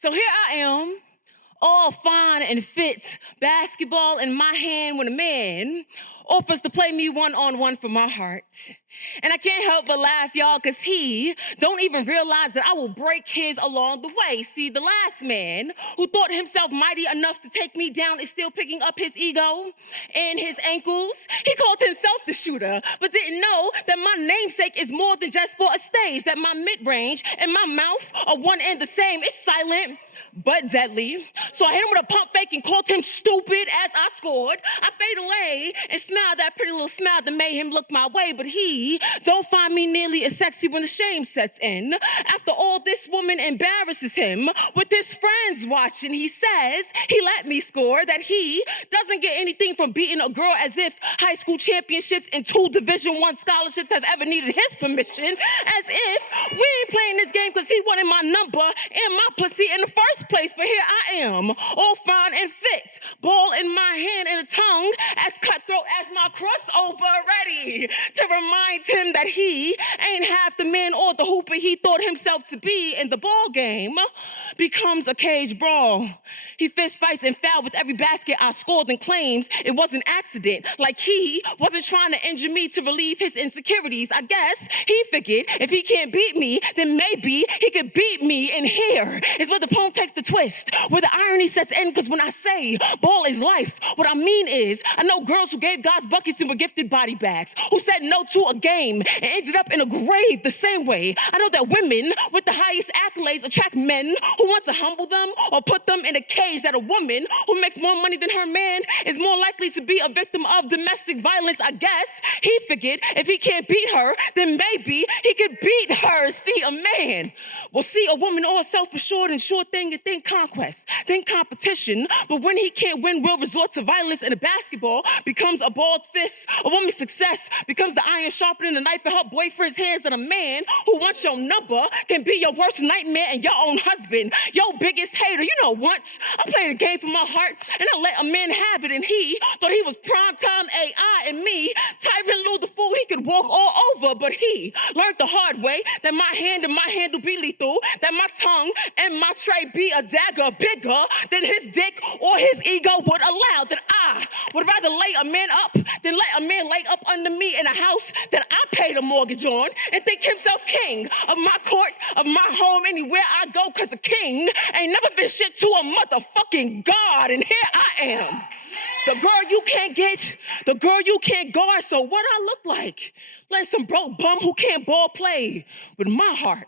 So here I am, all fine and fit, basketball in my hand when a man offers to play me one-on-one for my heart. And I can't help but laugh, y'all, because he don't even realize that I will break his along the way. See, the last man who thought himself mighty enough to take me down is still picking up his ego and his ankles. He called himself the shooter, but didn't know that my namesake is more than just for a stage, that my mid-range and my mouth are one and the same. It's silent, but deadly. So I hit him with a pump fake and called him stupid as I scored. I fade away and smiled that pretty little smile that made him look my way, but he don't find me nearly as sexy when the shame sets in. After all, this woman embarrasses him with his friends watching. He says he let me score, that he doesn't get anything from beating a girl, as if high school championships and 2 Division I scholarships have ever needed his permission, as if we ain't playing this game because he wanted my number and my pussy in the first place. But here I am, all fine and fit, ball in my hand and a tongue as cutthroat as my crossover, ready to remind him that he ain't half the man or the hooper he thought himself to be, and the ball game becomes a cage brawl. He fist fights and foul with every basket I scored and claims it was an accident, like he wasn't trying to injure me to relieve his insecurities. I guess he figured if he can't beat me, then maybe he could beat me. And here is where the poem takes the twist, where the irony sets in, because when I say ball is life, what I mean is I know girls who gave guys buckets and were gifted body bags, who said no to a game and ended up in a grave the same way. I know that women with the highest accolades attract men who want to humble them or put them in a cage, that a woman who makes more money than her man is more likely to be a victim of domestic violence. I guess he figured if he can't beat her, then maybe he could beat her. See, a man will see a woman all self-assured and sure thing and think conquest, think competition, but when he can't win, will resort to violence, and a basketball becomes a balled fist. A woman's success becomes the iron sharpening the knife in her boyfriend's hands, that a man who wants your number can be your worst nightmare and your own husband, your biggest hater. You know, once I played a game for my heart and I let a man have it, and he thought he was primetime AI, and me, Tyron Lue the fool, he could walk all over, but he learned the hard way that my hand and my handle be lethal, that my tongue and my tray be a dagger bigger than his dick or his ego would allow, that I would rather lay a man up than let a man lay up under me in a house that I paid a mortgage on, and think himself king of my court, of my home, anywhere I go, because a king ain't never been shit to a motherfucking god, and here I am. The girl you can't get, the girl you can't guard, so what I look like? Like some broke bum who can't ball play with my heart.